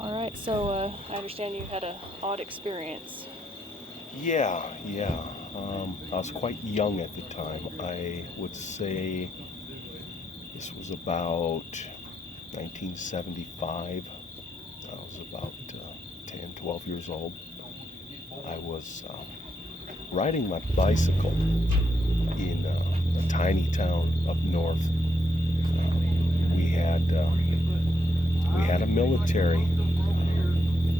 All right, so I understand you had a odd experience. Yeah. I was quite young at the time. I would say this was about 1975. I was about 10, 12 years old. I was riding my bicycle in a tiny town up north. We had a military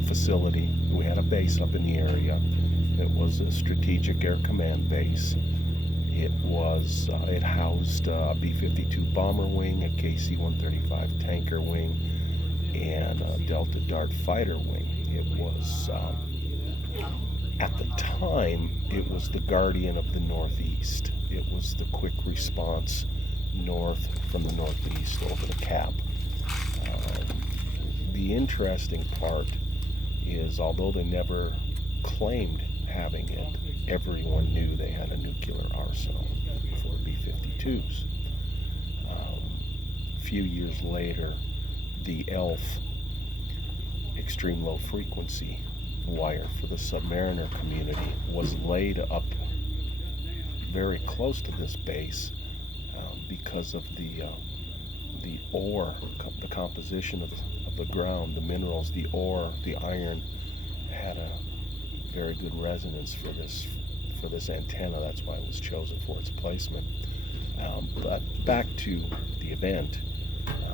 facility. We had a base up in the area. It was a strategic air command base. It housed a B-52 bomber wing, a KC-135 tanker wing, and a Delta Dart fighter wing. At the time, it was the guardian of the Northeast. It was the quick response north from the Northeast over the Cap. Um, the interesting part is, although they never claimed having it, everyone knew they had a nuclear arsenal for the B-52s. A few years later, the ELF, extreme low frequency wire for the submariner community, was laid up very close to this base because of the ore, the composition of the ground, the minerals, the ore, the iron had a very good resonance for this antenna. That's why it was chosen for its placement. But back to the event.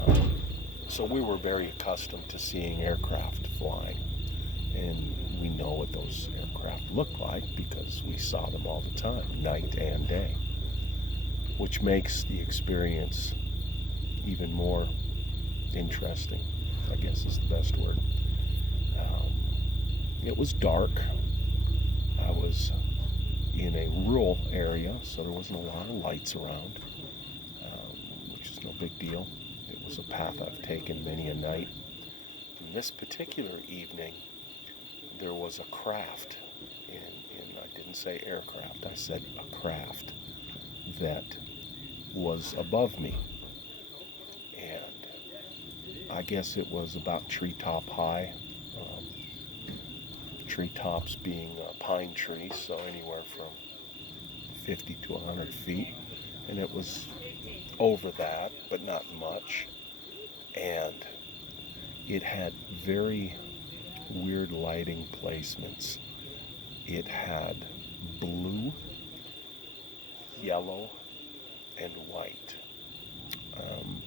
Um, so we were very accustomed to seeing aircraft flying, and we know what those aircraft look like because we saw them all the time, night and day, which makes the experience even more interesting, I guess is the best word. Um, it was dark. I was in a rural area, so there wasn't a lot of lights around, which is no big deal. It was a path I've taken many a night. And this particular evening, there was a craft, and I didn't say aircraft, I said a craft that was above me. And I guess it was about treetop high, treetops being pine trees, so anywhere from 50 to 100 feet. And it was over that, but not much. And it had very weird lighting placements. It had blue, yellow, and white. Um,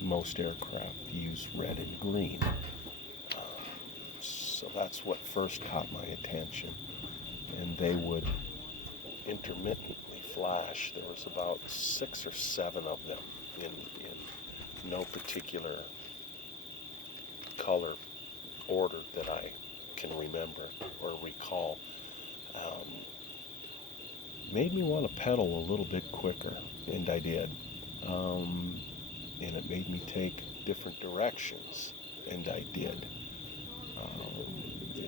Most aircraft use red and green. So that's what first caught my attention. And they would intermittently flash. There was about 6 or 7 of them in no particular color order that I can remember or recall. Um, Made me want to pedal a little bit quicker, and I did. And it made me take different directions, and I did.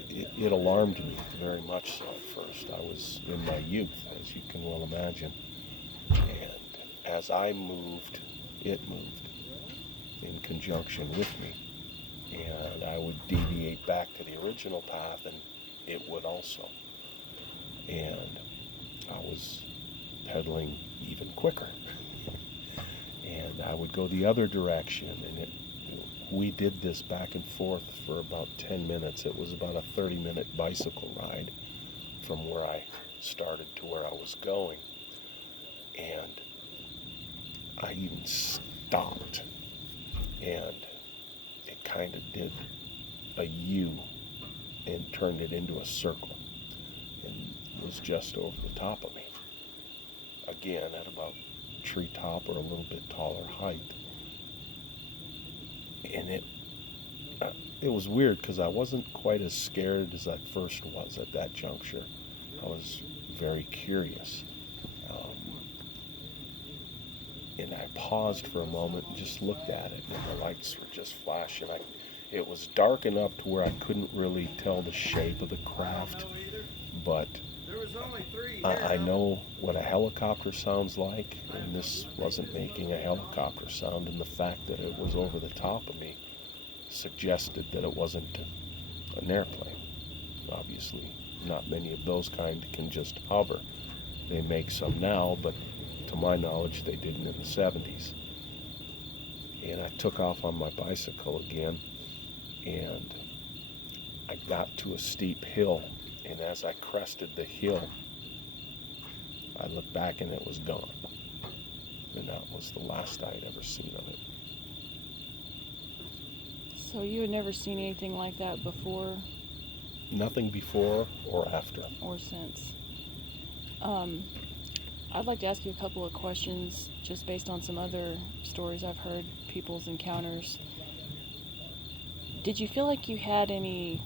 It alarmed me very much so at first. I was in my youth, as you can well imagine. And as I moved, it moved in conjunction with me. And I would deviate back to the original path, and it would also. And I was pedaling even quicker. And I would go the other direction, and we did this back and forth for about 10 minutes. It was about a 30-minute bicycle ride from where I started to where I was going. And I even stopped, and it kind of did a U and turned it into a circle and was just over the top of me. Again, at about treetop or a little bit taller height. And it was weird because I wasn't quite as scared as I first was at that juncture. I was very curious. And I paused for a moment and just looked at it, and the lights were just flashing. It was dark enough to where I couldn't really tell the shape of the craft, but I know what a helicopter sounds like, and this wasn't making a helicopter sound, and the fact that it was over the top of me suggested that it wasn't an airplane. Obviously, not many of those kind can just hover. They make some now, but to my knowledge, they didn't in the 70s. And I took off on my bicycle again, and I got to a steep hill, and as I crested the hill, I looked back and it was gone. And that was the last I had ever seen of it. So you had never seen anything like that before? Nothing before or after. Or since? I'd like to ask you a couple of questions just based on some other stories I've heard, people's encounters. Did you feel like you had any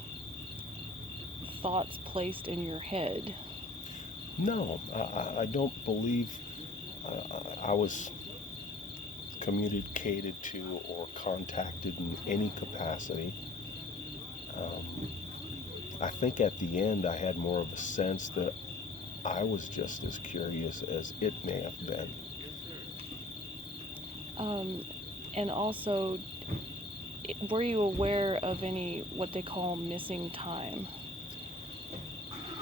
thoughts placed in your head? No, I don't believe I was communicated to or contacted in any capacity. I think at the end I had more of a sense that I was just as curious as it may have been. And also, were you aware of any, what they call missing time?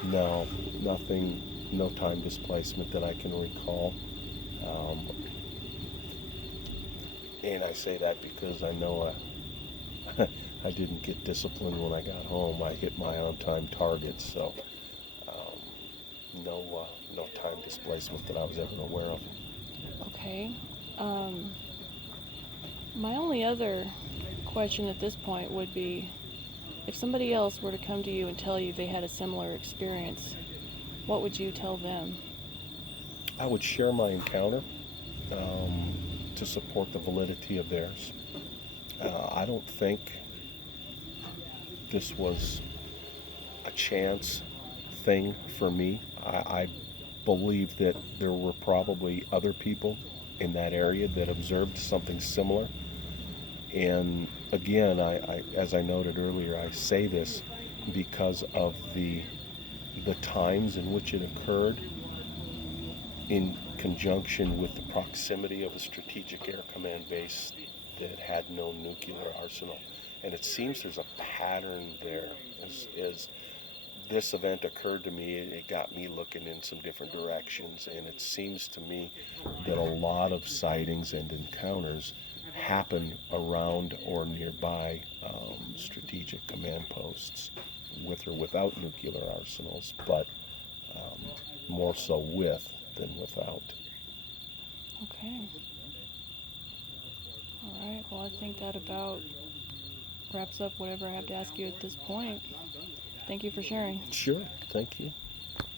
No, nothing, no time displacement that I can recall. And I say that because I know I didn't get disciplined when I got home. I hit my on-time targets, so no time displacement that I was ever aware of. Okay. My only other question at this point would be, if somebody else were to come to you and tell you they had a similar experience, what would you tell them? I would share my encounter to support the validity of theirs. I don't think this was a chance thing for me. I believe that there were probably other people in that area that observed something similar. And again, I as I noted earlier, I say this because of the times in which it occurred, in conjunction with the proximity of a strategic air command base that had no nuclear arsenal. And it seems there's a pattern there. As this event occurred to me, it got me looking in some different directions, and it seems to me that a lot of sightings and encounters happen around or nearby strategic command posts, with or without nuclear arsenals, but more so with than without. Okay. All right. Well, I think that about wraps up whatever I have to ask you at this point. Thank you for sharing. Sure. Thank you.